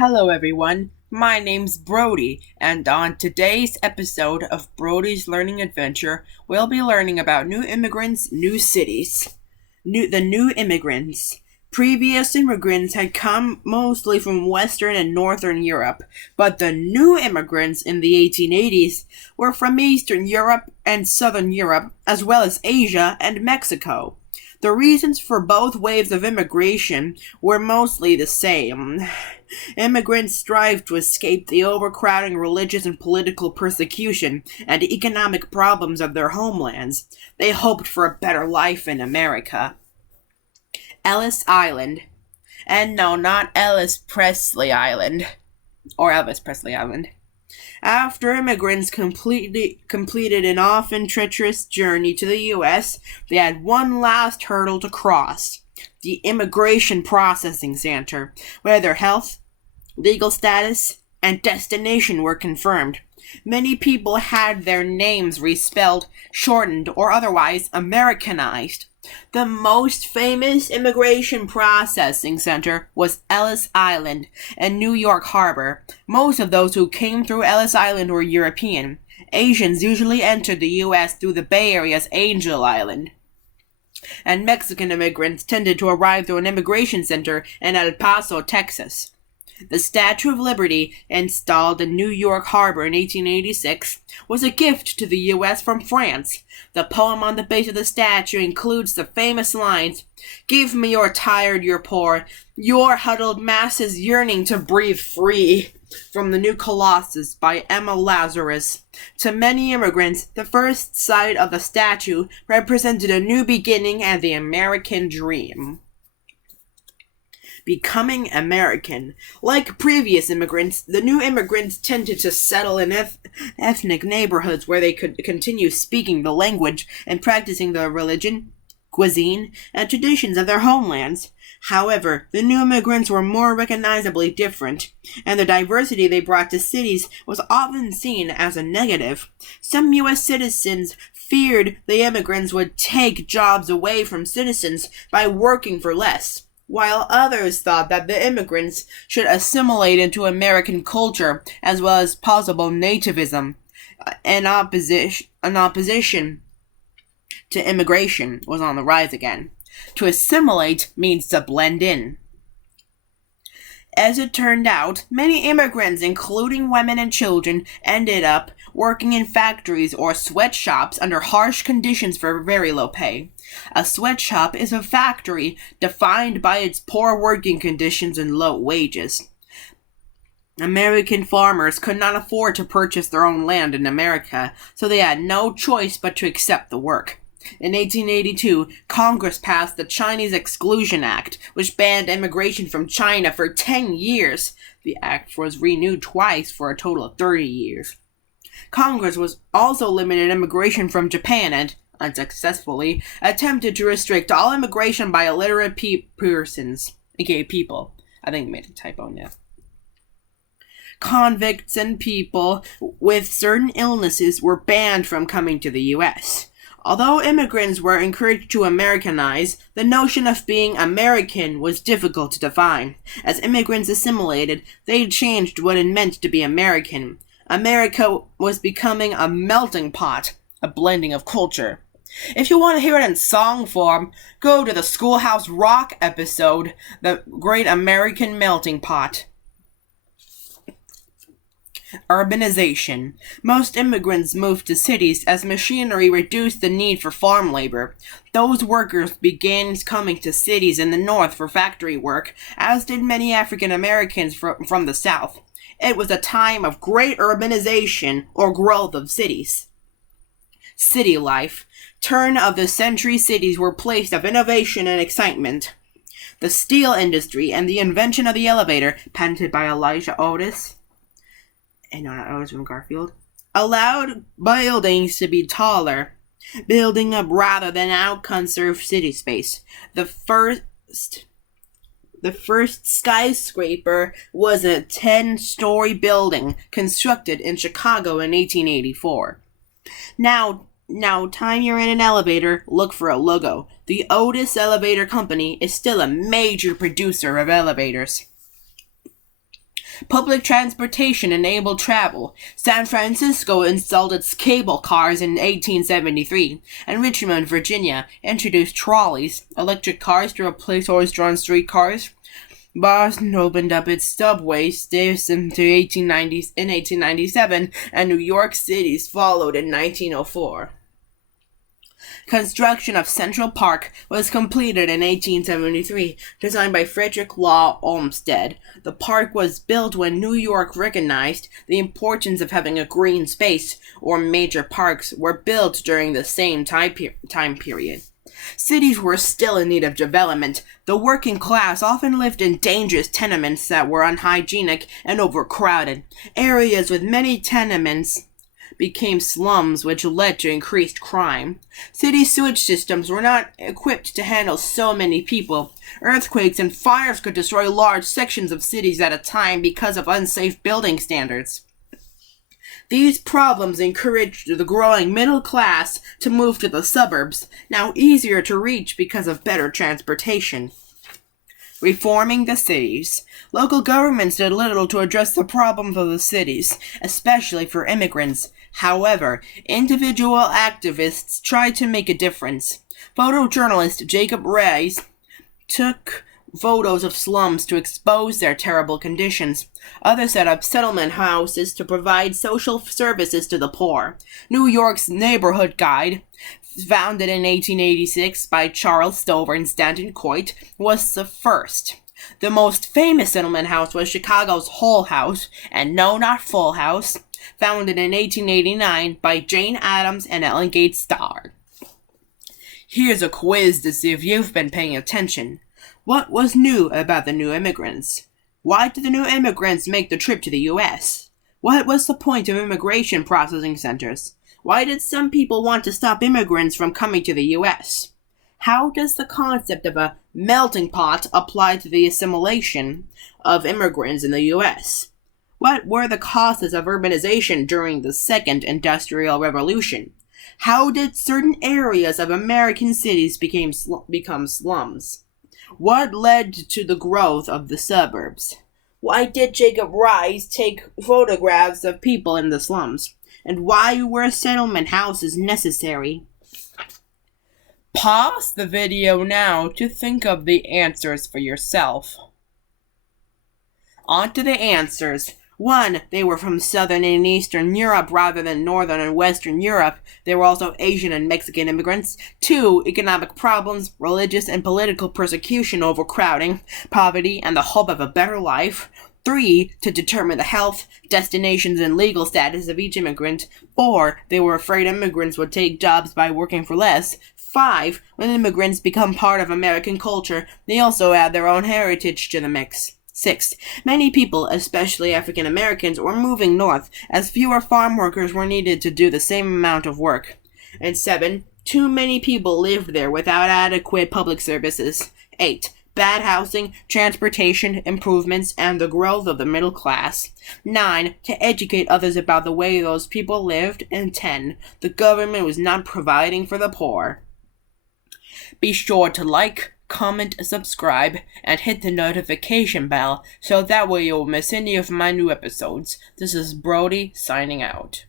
Hello everyone, my name's Brody, and on today's episode of Brody's Learning Adventure, we'll be learning about new immigrants, new cities. The new immigrants. Previous immigrants had come mostly from Western and Northern Europe, but the new immigrants in the 1880s were from Eastern Europe and Southern Europe, as well as Asia and Mexico. The reasons for both waves of immigration were mostly the same. Immigrants strived to escape the overcrowding religious and political persecution and economic problems of their homelands. They hoped for a better life in America. Ellis Island. And no, not Ellis Presley Island. Or Elvis Presley Island. After immigrants completed an often treacherous journey to the U.S., they had one last hurdle to cross: the Immigration Processing Center, where their health, legal status, and destination were confirmed. Many people had their names respelled, shortened, or otherwise Americanized. The most famous immigration processing center was Ellis Island and New York Harbor. Most of those who came through Ellis Island were European. Asians usually entered the U.S. through the Bay Area's Angel Island. And Mexican immigrants tended to arrive through an immigration center in El Paso, Texas. The Statue of Liberty, installed in New York Harbor in 1886, was a gift to the U.S. from France. The poem on the base of the statue includes the famous lines, "Give me your tired, your poor, your huddled masses yearning to breathe free," from The New Colossus by Emma Lazarus. To many immigrants, the first sight of the statue represented a new beginning and the American dream. Becoming American. Like previous immigrants, the new immigrants tended to settle in ethnic neighborhoods where they could continue speaking the language and practicing the religion, cuisine, and traditions of their homelands. However, the new immigrants were more recognizably different, and the diversity they brought to cities was often seen as a negative. Some U.S. citizens feared the immigrants would take jobs away from citizens by working for less, while others thought that the immigrants should assimilate into American culture as well as possible nativism. An opposition to immigration was on the rise again. To assimilate means to blend in. As it turned out, many immigrants, including women and children, ended up working in factories or sweatshops under harsh conditions for very low pay. A sweatshop is a factory defined by its poor working conditions and low wages. American farmers could not afford to purchase their own land in America, so they had no choice but to accept the work. In 1882, Congress passed the Chinese Exclusion Act, which banned immigration from China for 10 years. The act was renewed twice for a total of 30 years. Congress was also limited immigration from Japan and, unsuccessfully, attempted to restrict all immigration by illiterate persons, aka people. I think I made a typo now. Convicts and people with certain illnesses were banned from coming to the U.S. Although immigrants were encouraged to Americanize, the notion of being American was difficult to define. As immigrants assimilated, they changed what it meant to be American. America was becoming a melting pot, a blending of culture. If you want to hear it in song form, go to the Schoolhouse Rock episode, The Great American Melting Pot. Urbanization. Most immigrants moved to cities as machinery reduced the need for farm labor. Those workers began coming to cities in the north for factory work, as did many African Americans from the south. It was a time of great urbanization, or growth of cities. City life. Turn of the century cities were places of innovation and excitement. The steel industry and the invention of the elevator, patented by Elijah Otis, and not Otis from Garfield, allowed buildings to be taller, building up rather than out conserved city space. The first skyscraper was a 10-story building constructed in Chicago in 1884. Now, time you're in an elevator, look for a logo. The Otis Elevator Company is still a major producer of elevators. Public transportation enabled travel. San Francisco installed its cable cars in 1873, and Richmond, Virginia, introduced trolleys, electric cars to replace horse-drawn streetcars. Boston opened up its subway station in 1897, and New York City followed in 1904. Construction of Central Park was completed in 1873, designed by Frederick Law Olmsted. The park was built when New York recognized the importance of having a green space, or major parks were built during the same time period. Cities were still in need of development. The working class often lived in dangerous tenements that were unhygienic and overcrowded. Areas with many tenements became slums, which led to increased crime. City sewage systems were not equipped to handle so many people. Earthquakes and fires could destroy large sections of cities at a time because of unsafe building standards. These problems encouraged the growing middle class to move to the suburbs, now easier to reach because of better transportation. Reforming the cities. Local governments did little to address the problems of the cities, especially for immigrants. However, individual activists tried to make a difference. Photojournalist Jacob Riis took photos of slums to expose their terrible conditions. Others set up settlement houses to provide social services to the poor. New York's Neighborhood Guide, founded in 1886 by Charles Stover and Stanton Coit, was the first. The most famous settlement house was Chicago's Hull House, and no, not Full House, founded in 1889 by Jane Addams and Ellen Gates Starr. Here's a quiz to see if you've been paying attention. What was new about the new immigrants? Why did the new immigrants make the trip to the U.S.? What was the point of immigration processing centers? Why did some people want to stop immigrants from coming to the U.S.? How does the concept of a melting pot apply to the assimilation of immigrants in the U.S.? What were the causes of urbanization during the Second Industrial Revolution? How did certain areas of American cities become slums? What led to the growth of the suburbs? Why did Jacob Riis take photographs of people in the slums? And why were settlement houses necessary? Pause the video now to think of the answers for yourself. On to the answers. 1. They were from Southern and Eastern Europe rather than Northern and Western Europe. There were also Asian and Mexican immigrants. 2. Economic problems, religious and political persecution, overcrowding, poverty, and the hope of a better life. 3. To determine the health, destinations, and legal status of each immigrant. 4. They were afraid immigrants would take jobs by working for less. 5. When immigrants become part of American culture, they also add their own heritage to the mix. 6. Many people, especially African Americans, were moving north, as fewer farm workers were needed to do the same amount of work. And 7. Too many people lived there without adequate public services. 8. Bad housing, transportation improvements, and the growth of the middle class. 9. To educate others about the way those people lived. And 10. The government was not providing for the poor. Be sure to like, comment, subscribe, and hit the notification bell so that way you'll miss any of my new episodes. This is Brody signing out.